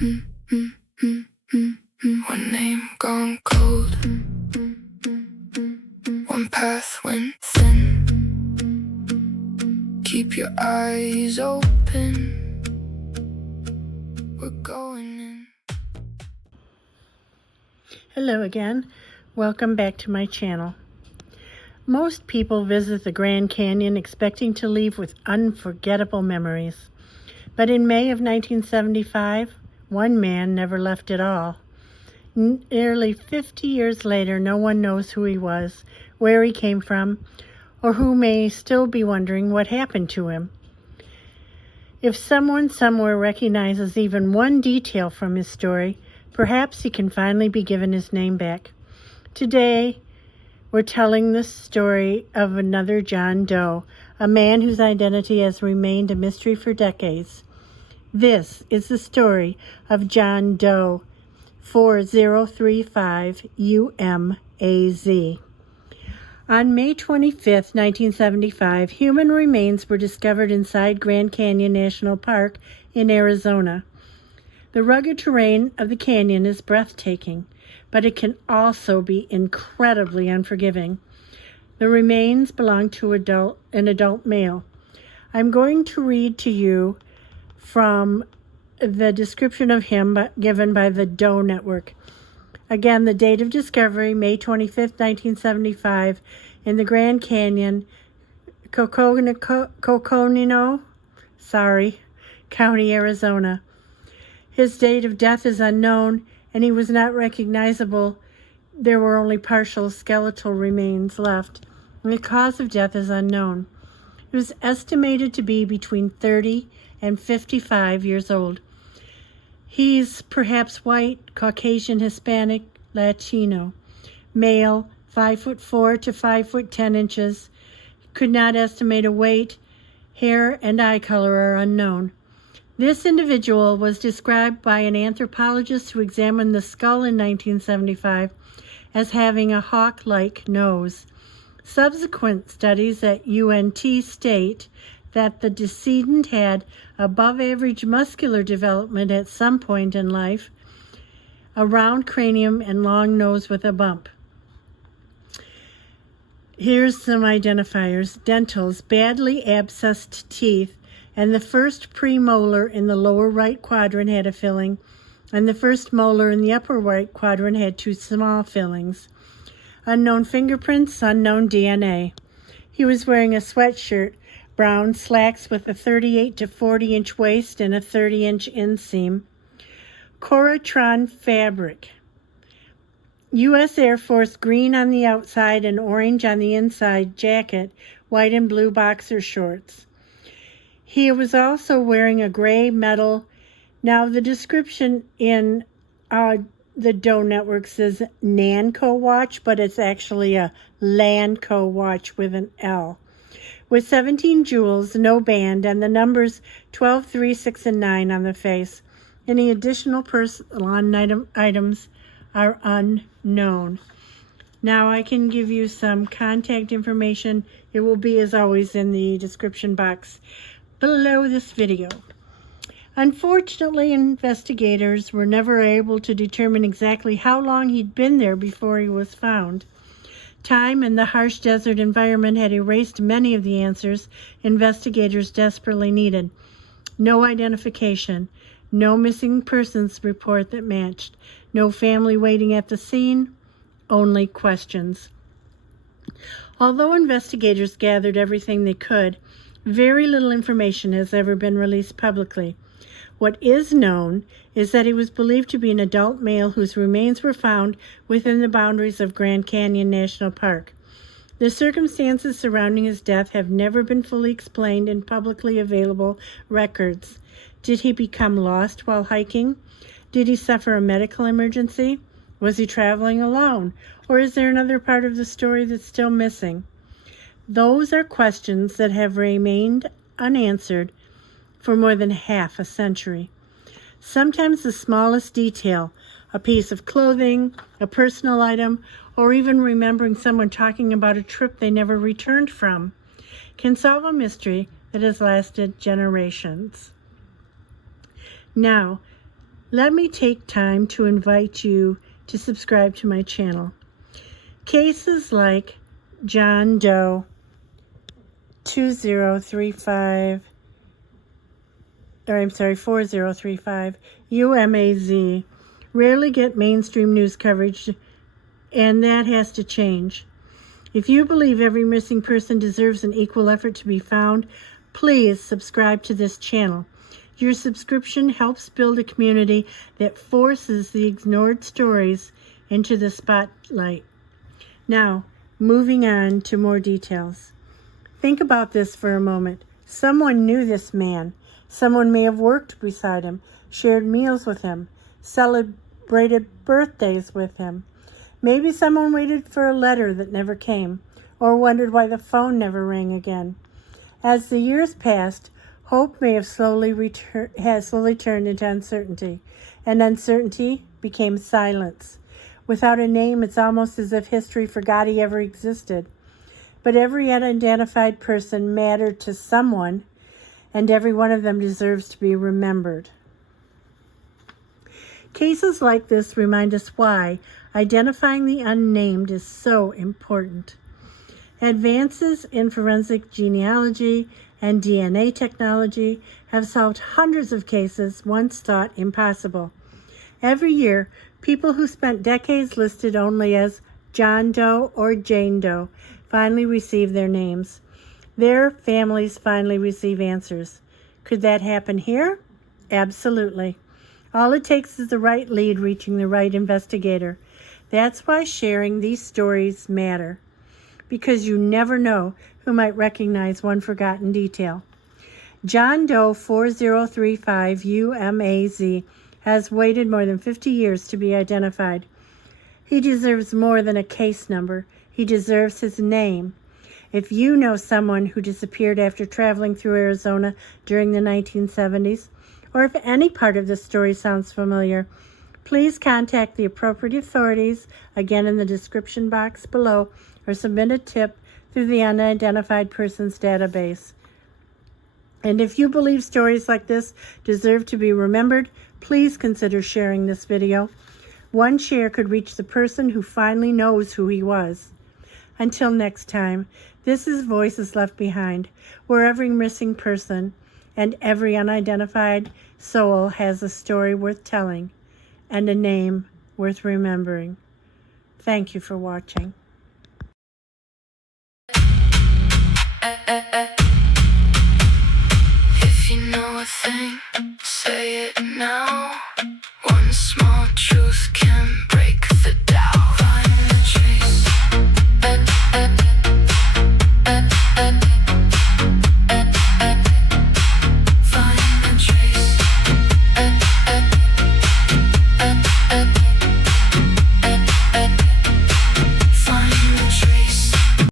One name gone cold, one path went thin. Keep your eyes open, we're going in. Hello again, welcome back to my channel. Most people visit the Grand Canyon expecting to leave with unforgettable memories. But in May of 1975, one man never left at all. Nearly 50 years later, no one knows who he was, where he came from, or who may still be wondering what happened to him. If someone somewhere recognizes even one detail from his story, perhaps he can finally be given his name back. Today, we're telling the story of another John Doe, a man whose identity has remained a mystery for decades. This is the story of John Doe, 4035 UMAZ. On May 25, 1975, human remains were discovered inside Grand Canyon National Park in Arizona. The rugged terrain of the canyon is breathtaking, but it can also be incredibly unforgiving. The remains belong to an adult male. I'm going to read to you from the description of him given by the Doe Network. Again, the date of discovery, May 25th, 1975, in the Grand Canyon, Coconino County, Arizona. His date of death is unknown, and he was not recognizable. There were only partial skeletal remains left. And the cause of death is unknown. He was estimated to be between 30 and 55 years old. He's perhaps white, Caucasian, Hispanic, Latino. Male, 5'4" to 5'10". Could not estimate a weight. Hair and eye color are unknown. This individual was described by an anthropologist who examined the skull in 1975 as having a hawk-like nose. Subsequent studies at UNT state that the decedent had above-average muscular development at some point in life, a round cranium, and long nose with a bump. Here's some identifiers. Dentals, badly abscessed teeth, and the first premolar in the lower right quadrant had a filling, and the first molar in the upper right quadrant had two small fillings. Unknown fingerprints, unknown DNA. He was wearing a sweatshirt, brown slacks with a 38 to 40-inch waist and a 30-inch inseam. Coratron fabric. U.S. Air Force green on the outside and orange on the inside jacket, white and blue boxer shorts. He was also wearing a gray metal. Now the description in the Doe Network says Nanco watch, but it's actually a Lanco watch with an L. With 17 jewels, no band, and the numbers 12, 3, 6, and 9 on the face. Any additional personal items are unknown. Now I can give you some contact information. It will be, as always, in the description box below this video. Unfortunately, investigators were never able to determine exactly how long he'd been there before he was found. Time and the harsh desert environment had erased many of the answers investigators desperately needed. No identification, no missing persons report that matched, no family waiting at the scene, only questions. Although investigators gathered everything they could, very little information has ever been released publicly. What is known is that he was believed to be an adult male whose remains were found within the boundaries of Grand Canyon National Park. The circumstances surrounding his death have never been fully explained in publicly available records. Did he become lost while hiking? Did he suffer a medical emergency? Was he traveling alone? Or is there another part of the story that's still missing? Those are questions that have remained unanswered for more than half a century. Sometimes the smallest detail, a piece of clothing, a personal item, or even remembering someone talking about a trip they never returned from, can solve a mystery that has lasted generations. Now, let me take time to invite you to subscribe to my channel. Cases like John Doe 4035 UMAZ rarely get mainstream news coverage, and that has to change. If you believe every missing person deserves an equal effort to be found, please subscribe to this channel. Your subscription helps build a community that forces the ignored stories into the spotlight. Now, moving on to more details. Think about this for a moment. Someone knew this man. Someone may have worked beside him, shared meals with him, celebrated birthdays with him. Maybe someone waited for a letter that never came, or wondered why the phone never rang again. As the years passed, hope may have slowly turned into uncertainty, and uncertainty became silence. Without a name, it's almost as if history forgot he ever existed. But every unidentified person mattered to someone, and every one of them deserves to be remembered. Cases like this remind us why identifying the unnamed is so important. Advances in forensic genealogy and DNA technology have solved hundreds of cases once thought impossible. Every year, people who spent decades listed only as John Doe or Jane Doe finally receive their names. Their families finally receive answers. Could that happen here? Absolutely. All it takes is the right lead reaching the right investigator. That's why sharing these stories matter, because you never know who might recognize one forgotten detail. John Doe 4035 UMAZ has waited more than 50 years to be identified. He deserves more than a case number. He deserves his name. If you know someone who disappeared after traveling through Arizona during the 1970s, or if any part of this story sounds familiar, please contact the appropriate authorities, again in the description box below, or submit a tip through the Unidentified Persons Database. And if you believe stories like this deserve to be remembered, please consider sharing this video. One share could reach the person who finally knows who he was. Until next time, this is Voices Left Behind, where every missing person and every unidentified soul has a story worth telling and a name worth remembering. Thank you for watching. If you know a thing, say it now. One small